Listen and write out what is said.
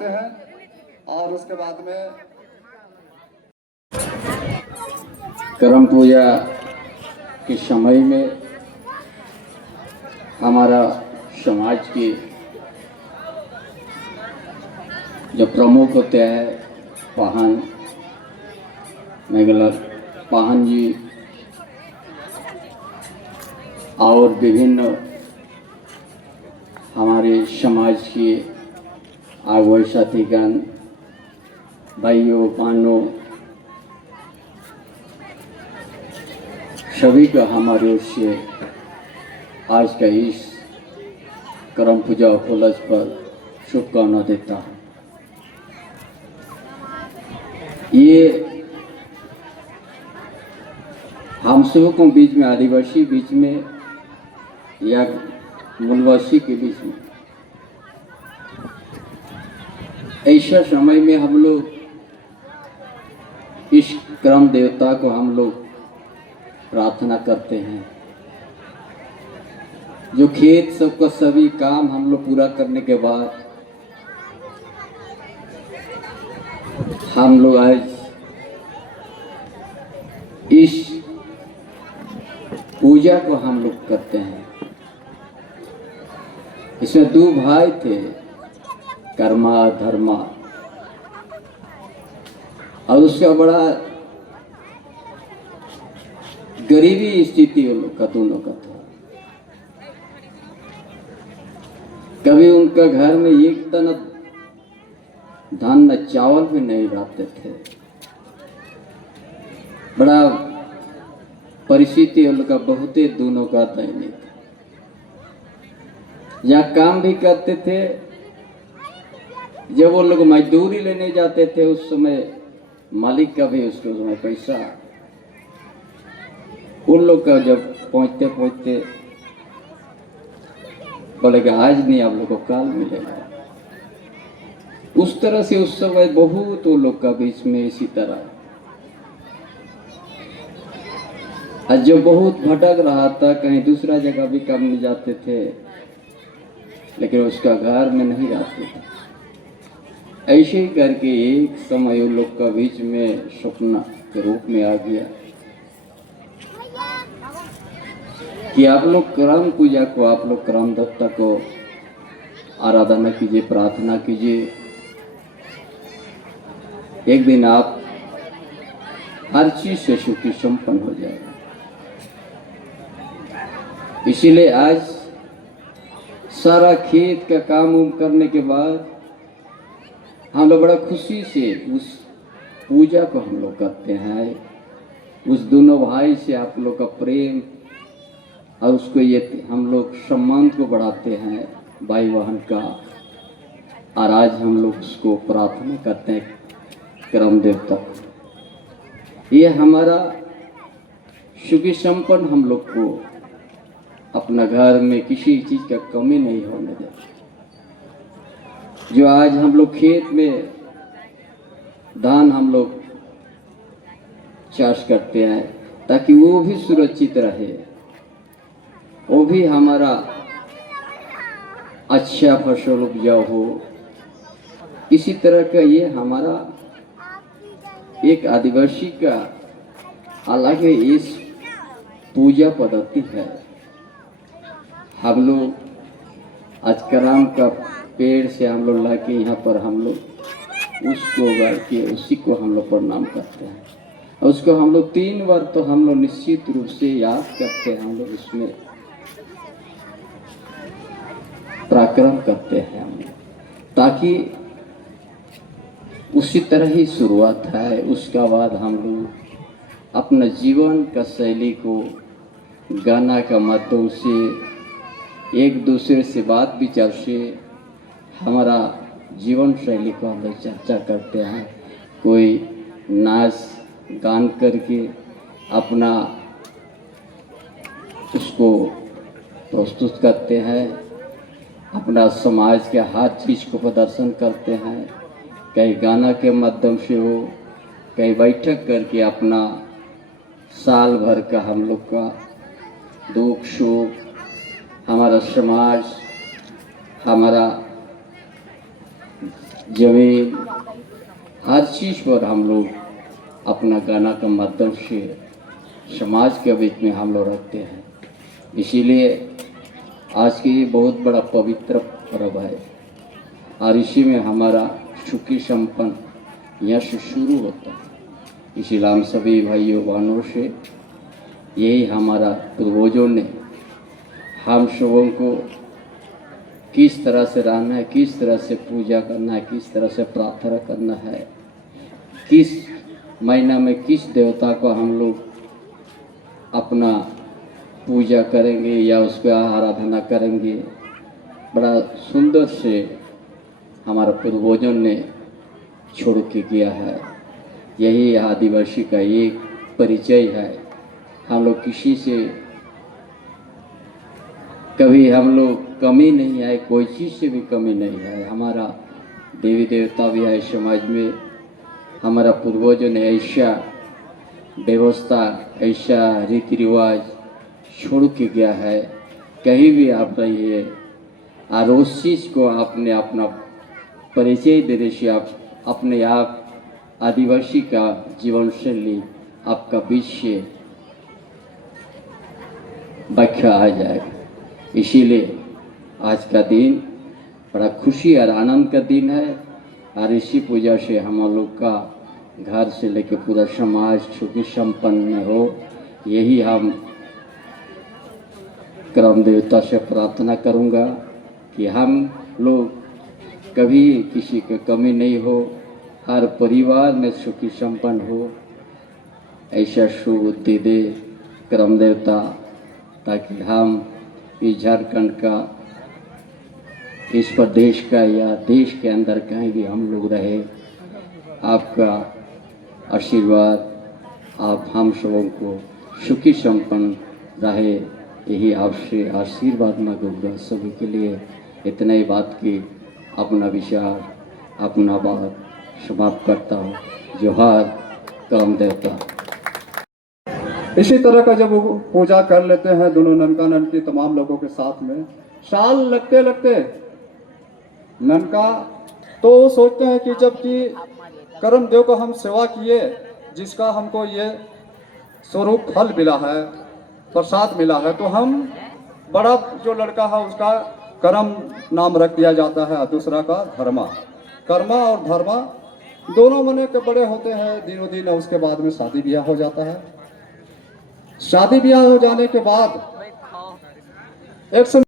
करते हैं और उसके बाद में करम पूजा के समय में हमारा समाज के जो प्रमुख होते हैं पाहन मेघलर पाहन जी और विभिन्न हमारे समाज के आगुए साथीगण भाइयों बहनों सभी का हमारे ओर से आज का इस करम पूजा उपलक्ष्य पर शुभकामना देता हूँ। ये हम सबों को बीच में, आदिवासी बीच में या मूलवासी के बीच में ऐसा समय में हम लोग इस करम देवता को हम लोग प्रार्थना करते हैं। जो खेत सबका सभी काम हम लोग पूरा करने के बाद हम लोग आज इस पूजा को हम लोग करते हैं। इसमें दो भाई थे, कर्मा धर्मा, और उसका बड़ा गरीबी स्थिति उन लोग का दोनों का था। कभी उनका घर में एक तना धान न चावल भी नहीं रहते थे। बड़ा परिस्थिति उन लोग का बहुत ही दोनों का दैनिक। या काम भी करते थे, जब वो लोग मजदूरी लेने जाते थे उस समय मालिक का भी उसके समय पैसा उन लोग का जब पहुंचते पहुंचते बोले कि आज नहीं, आप लोग को कल मिलेगा। उस तरह से उस समय बहुत वो लोग का बीच में इसी तरह आज जो बहुत भटक रहा था, कहीं दूसरा जगह भी काम नहीं जाते थे, लेकिन उसका घर में नहीं रहते थे। ऐसे ही करके एक समय उन लोग का बीच में सपना के रूप में आ गया कि आप लोग करम पूजा को, आप लोग करम देवता को आराधना कीजिए, प्रार्थना कीजिए। एक दिन आप हर चीज से सुखी संपन्न हो जाएगा। इसीलिए आज सारा खेत का काम उम करने के बाद हम लोग बड़ा खुशी से उस पूजा को हम लोग करते हैं। उस दोनों भाई से आप लोग का प्रेम और उसको ये हम लोग सम्मान को बढ़ाते हैं, भाई बहन का। और आज हम लोग उसको प्रार्थना करते हैं करम देवता। ये हमारा सुखी संपन्न हम लोग को अपना घर में किसी चीज का कमी नहीं होने देता। जो आज हम लोग खेत में धान हम लोग चाष करते हैं ताकि वो भी सुरक्षित रहे, वो भी हमारा अच्छा फसल उपजाऊ हो। इसी तरह का ये हमारा एक आदिवासी का अलग इस पूजा पद्धति है। हम लोग आज करम का पेड़ से हम लोग लाके यहाँ पर हम लोग उसको उगा के उसी को हम लोग प्रणाम करते हैं। और उसको हम लोग 3 बार तो हम लोग निश्चित रूप से याद करते हैं। हम लोग उसमें पराक्रम करते हैं हम लोग, ताकि उसी तरह ही शुरुआत है। उसका बाद हम लोग अपना जीवन का शैली को गाना का माध्यम से, एक दूसरे से बात विचार से हमारा जीवन शैली को हम लोग चर्चा करते हैं। कोई नाच गान करके अपना उसको प्रस्तुत करते हैं, अपना समाज के हर चीज़ को प्रदर्शन करते हैं। कहीं गाना के माध्यम से हो, कहीं बैठक करके अपना साल भर का हम लोग का दुख सुख, हमारा समाज, हमारा जमीन, हर चीज़ पर हम लोग अपना गाना का माध्यम से समाज के बीच में हम लोग रखते हैं। इसीलिए आज की ये बहुत बड़ा पवित्र पर्व है और इसी में हमारा सुखी संपन्न यहाँ से शुरू होता है। इसीलिए हम सभी भाइयों बहनों से यही हमारा पूर्वजों ने हम सबों को किस तरह से रहना है, किस तरह से पूजा करना है, किस तरह से प्रार्थना करना है, किस महीना में किस देवता को हम लोग अपना पूजा करेंगे या उसका आराधना करेंगे, बड़ा सुंदर से हमारे पूर्वजों ने छोड़ के किया है। यही आदिवासी का एक परिचय है। हम लोग किसी से कभी हम लोग कमी नहीं है, कोई चीज़ से भी कमी नहीं है। हमारा देवी देवता भी है समाज में। हमारा पूर्वजों ने ऐसा व्यवस्था, ऐसा रीति रिवाज छोड़ के गया है। कहीं भी आप रहिए और उस चीज़ को आपने अपना परिचय देने से आप अपने आप आदिवासी का जीवन शैली आपका बीच से व्याख्या आ जाएगा। इसीलिए आज का दिन बड़ा खुशी और आनंद का दिन है और इसी पूजा से हम लोग का घर से लेकर पूरा समाज सुखी संपन्न हो, यही हम करम देवता से प्रार्थना करूंगा कि हम लोग कभी किसी की कमी नहीं हो, हर परिवार में सुखी संपन्न हो, ऐसा सुबुद्धि दे करम देवता, ताकि हम इस झारखंड का, इस प्रदेश का या देश के अंदर कहीं भी हम लोग रहे, आपका आशीर्वाद आप हम सबों को सुखी संपन्न रहे, यही आपसे आशीर्वाद मांगूंगा। सभी के लिए इतना ही बात की अपना विचार, अपना बात समाप्त करता हूँ। जोहार करम देवता। इसी तरह का जब वो पूजा कर लेते हैं दोनों ननका ननकी तमाम लोगों के साथ में, साल लगते लगते ननका तो सोचते हैं कि जबकि करम देव को हम सेवा किए, जिसका हमको ये स्वरूप फल मिला है, प्रसाद मिला है, तो हम बड़ा जो लड़का है उसका करम नाम रख दिया जाता है और दूसरा का धर्मा। कर्मा और धर्मा दोनों मने के बड़े होते हैं दिनों दिन। उसके बाद में शादी ब्याह हो जाता है। शादी ब्याह हो जाने के बाद एक समय